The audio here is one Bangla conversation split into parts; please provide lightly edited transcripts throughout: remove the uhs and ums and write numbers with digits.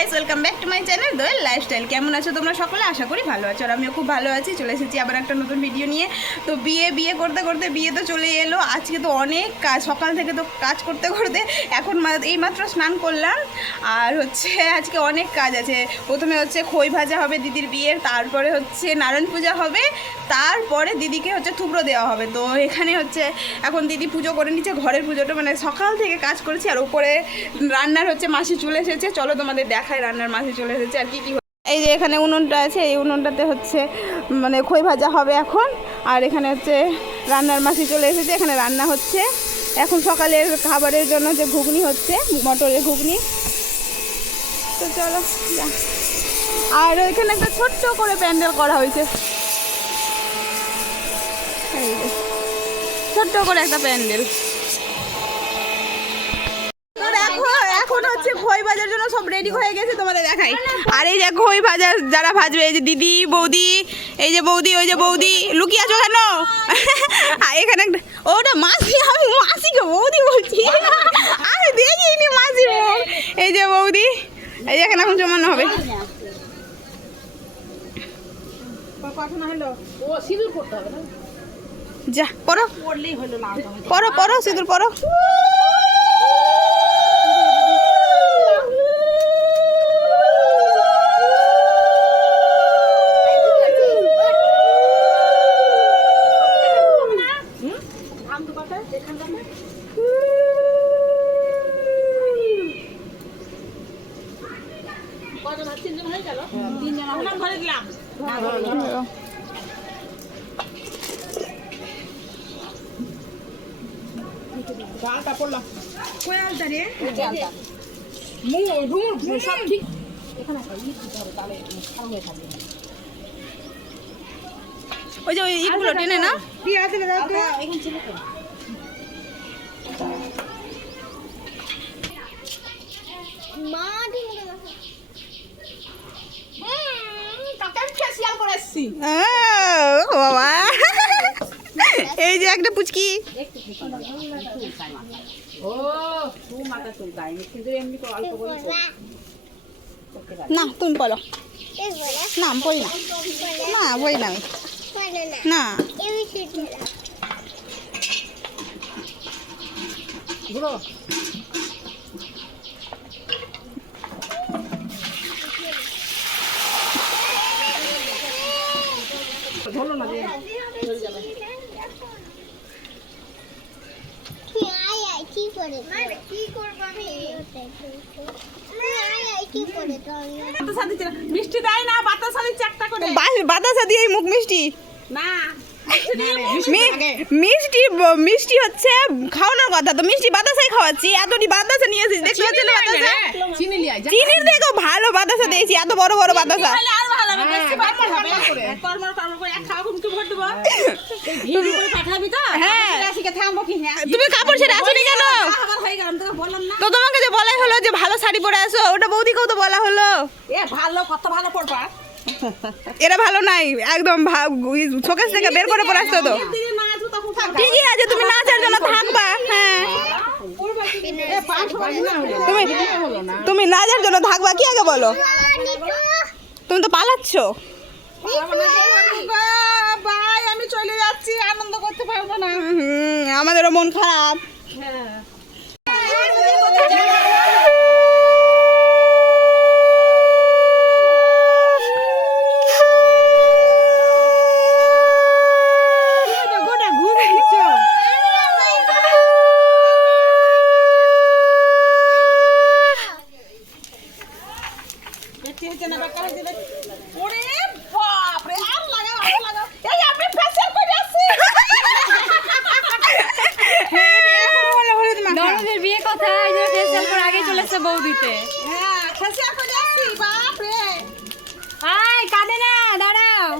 Guys, welcome back to my channel Doyel lifestyle. কেমন আছো তোমরা সকলে? আশা করি ভালো আছো, আর আমিও খুব ভালো আছি। চলে এসেছি আবার একটা নতুন ভিডিও নিয়ে। তো বিয়ে করতে করতে বিয়ে তো চলে এলো। আজকে তো অনেক কাজ, সকাল থেকে তো কাজ করতে করতে এখন এইমাত্র স্নান করলাম। আর হচ্ছে আজকে অনেক কাজ আছে। প্রথমে হচ্ছে খই ভাজা হবে দিদির বিয়ের, তারপরে হচ্ছে নারায়ণ পূজা হবে, তারপরে দিদিকে হচ্ছে থুবড়ো দেওয়া হবে। তো এখানে হচ্ছে এখন দিদি পুজো করে নিচ্ছে, ঘরের পুজোটা, মানে সকাল থেকে কাজ করেছি। আর উপরে রান্নার হচ্ছে মাসি চলে এসেছে। চলো তোমাদের দেখায়, রান্নার মাসি চলে এসেছে আর কি কি। এই যে এখানে উনুনটা আছে, এই উনুনটাতে হচ্ছে মানে খই ভাজা হবে এখন। আর এখানে হচ্ছে রান্নার মাসি চলে এসেছে, এখানে রান্না হচ্ছে এখন সকালের খাবারের জন্য। যে ঘুগনি হচ্ছে, মটরের ঘুগনি। তো চলো যা। আর ওইখানে একটা ছোট্ট করে প্যান্ডেল করা হয়েছে, ছোট্ট করে একটা প্যান্ডেল। এখন হচ্ছে খই ভাজার জন্য সব রেডি হয়ে গেছে, তোমাদের দেখাই। আর এই যে খই ভাজা যারা ভাজবে, এই যে দিদি, বৌদি, এই যে বৌদি, ওই যে বৌদি লুকিয়ে আছো কেন? এখানে ওটা মাসি, আমি মাসিকে বৌদি বলছি, আমি দেখিনি মাসি। এই যে বৌদি, এই যে এখানে এখন জমানো হবে। যা পড়ো পড়ো পড়ো, সিঁদুর পড়ো। ওই যে ওই ইটগুলো টেনে না। বাবা, এই যে একটা পুচকি। না তুমি বলো। না আমি বলি না, না বলি না আমি, না। মিষ্টি দেয় না, বাতাসা দিচ্ছে একটা করে। বাতাসা দিয়ে মুখ মিষ্টি না, মিষ্টি মিষ্টি হচ্ছে খাওয়ানোর কথা। তো মিষ্টি বাতাসাই খাওয়াচ্ছি, এতটি বাতাসা নিয়েছি, দেখতে পাচ্ছেন বাতাসা। চিনির থেকে ভালো বাতাসা দিয়েছি, এত বড় বড় বাতাসা। তুমি কাপড় ছেড়ে আসোনি কেন? তো তোমাকে যে বলাই হলো যে ভালো শাড়ি পরে আসো, ওটা বৌদিকেও তো বলা হলো। ভালো, কত ভালো পড়বা। এরা ভালো নাই, একদম শোকেস থেকে বের করে পরে আসতো। তো ঠিকই আছে, তুমি নাচার জন্য থাকবা। হ্যাঁ, তুমি নাচার জন্য থাকবা, কি আগে বলো? তুমি তো পালাচ্ছ। আমি চলে যাচ্ছি, আনন্দ করতে পারবো না। আমাদেরও মন খারাপ। বৌদিতে কাঁদে না, দাঁড়াও।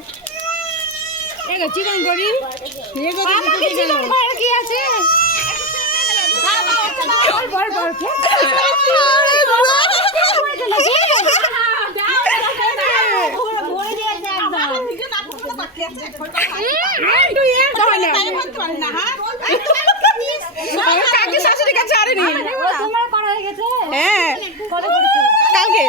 চিকন করি কি আছে? কালকে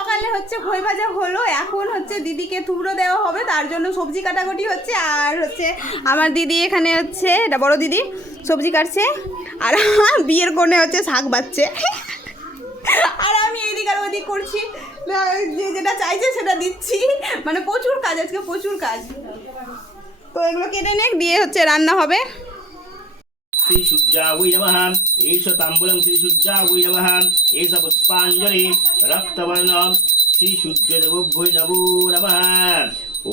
সকালে হচ্ছে খই ভাজা হলো, এখন হচ্ছে দিদিকে থুবড়ো দেওয়া হবে, তার জন্য সবজি কাটাকুটি হচ্ছে। আর হচ্ছে আমার দিদি এখানে হচ্ছে, এটা বড় দিদি সবজি কাটছে, আর বিয়ের কোণে হচ্ছে শাক বাচ্ছে, আর আমি এদিক আর ওদিক করছি, যেটা চাইছে সেটা দিচ্ছি। মানে প্রচুর কাজ আজকে, প্রচুর কাজ। তো এগুলো কেটে নে, দিয়ে হচ্ছে রান্না হবে। श्री सूर्यावै नमः एष ताम्बूलं श्री सूर्यावै नमः एष पुष्पाञ्जलि रक्तवर्ण श्री सूर्यदेवभ्यो नमो नमः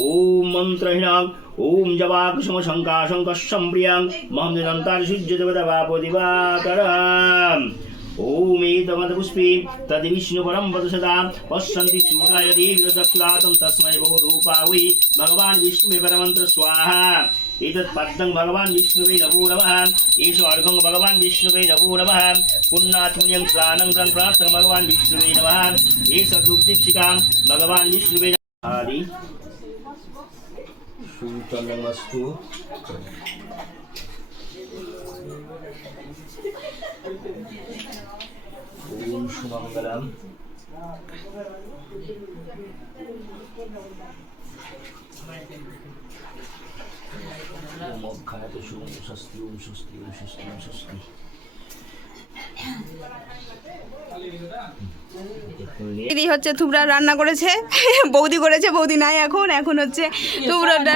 ओम मन्त्रहीनं ओम जवाकुसुम शङ्काशङ्कस्सम्प्रियं महं निरन्तर सूर्यदेवतावापदिवाकरम् ओम एतमदपुष्पे तद्विष्णुपरं वदसदा पश्यन्ति सूर्याय देवी दक्षिणातं तस्मै बहुरूपा वै भगवान् विष्णुवे परमन्त्र स्वाहा एतत् पद्मं भगवान् विष्णुवे नमो नमः एष अर्घं भगवान् विष्णुवे नमो नमः पुण्णात्मन्यं स्नानं प्रार्थं भगवान् विष्णुवे नमः एष धूपदीप्सिकां भगवान् विष्णुवे आदि सूतनमस्तु ओम सुमंगलम ओम अक्षात शुभ स्वस्ति ओम स्वस्ति ओम स्वस्ति ओम स्वस्ति দিদি হচ্ছে থুবড়া রান্না করেছে, বৌদি করেছে, বৌদি নাই এখন। এখন হচ্ছে থুবড়াটা,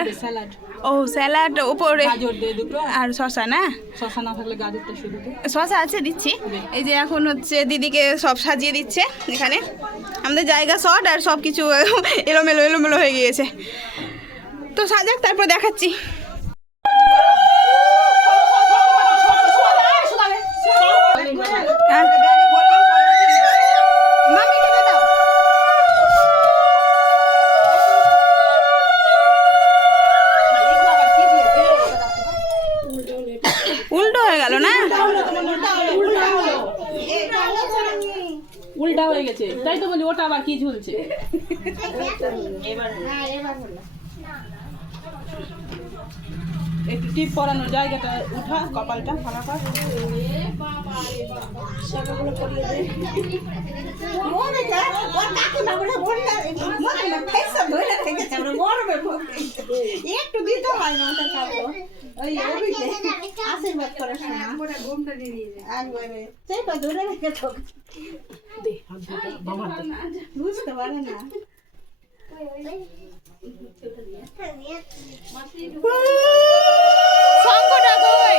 ও স্যালাড ওপরে আর শশা, না শশা আছে, দিচ্ছি। এই যে এখন হচ্ছে দিদিকে সব সাজিয়ে দিচ্ছে এখানে। আমাদের জায়গা শর্ট আর সব কিছু এলোমেলো এলোমেলো হয়ে গিয়েছে, তো সাজাক, তারপর দেখাচ্ছি। উল্টো হয়ে গেল না, উল্টা হয়ে গেছে, তাই তো বলি ওটা আবার কি ঝুলছে। একটু টিপ পরানোর জায়গাটা উঠা, কপালটা ভালো কর। একটু দিতে হয় না, আশীর্বাদ করে ধরে রেখে বুঝতে পারে না। শঙ্কটা কই?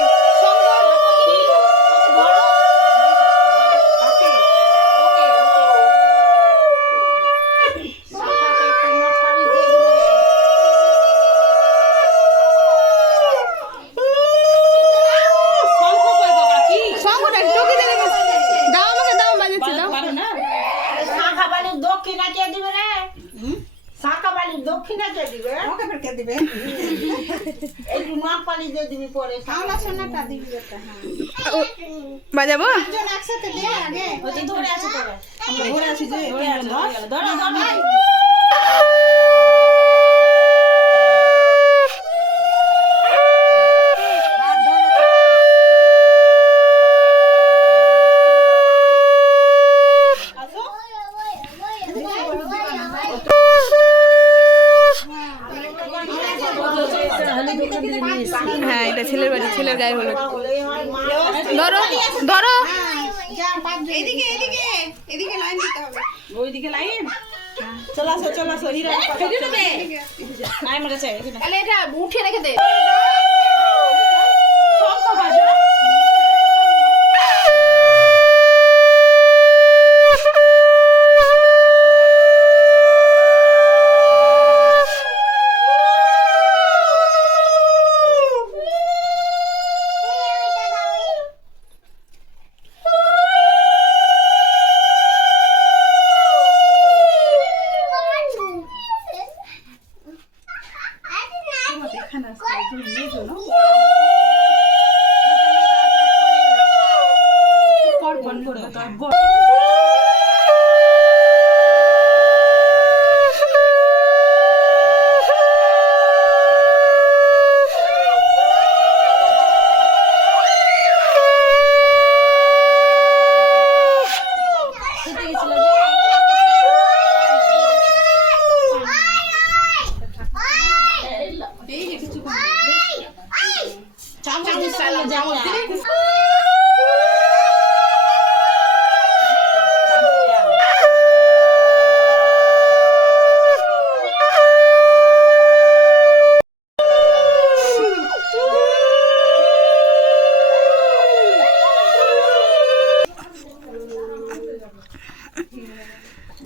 বাজাবো একসাথে হ্যাঁ, এটা ছেলের বাড়ি, ছেলের গায়ে হলো। ধরো ধরো, এদিকে এদিকে এদিকে লাইন দিতে হবে, ওইদিকে লাইন। চলে আসো চলে আসো, তাহলে এটা উঠে রেখে দে।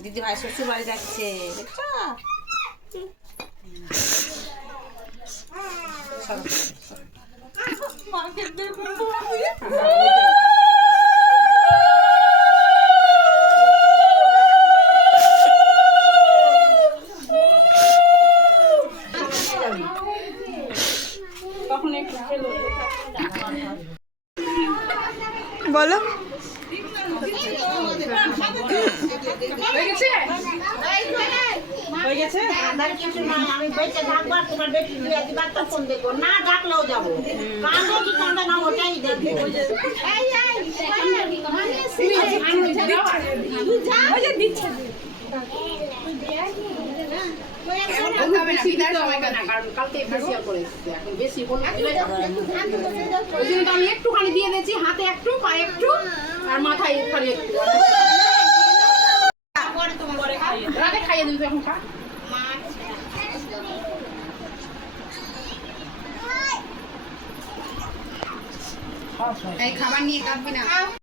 দিদি ভাই শ্বশুর বাড়ি যাচ্ছে দেখছো? তখন একটু খেলো। বলো হয়ে গেছে? আমি বেঁচে থাকবো আর তোমার বেটি বিয়ে দিবার তখন দেখবো, না ডাকলেও যাবো। কাঁদো কি কাঁদে না ওটাই দেখবো। আমি একটুখানি দিয়ে দিয়েছি, হাতে একটু, পায়ে একটু, আর মাথায় খালি একটু। রাতে খাইয়ে দিবি এখন খা। এই খাবার নিয়ে কাঁদবি না।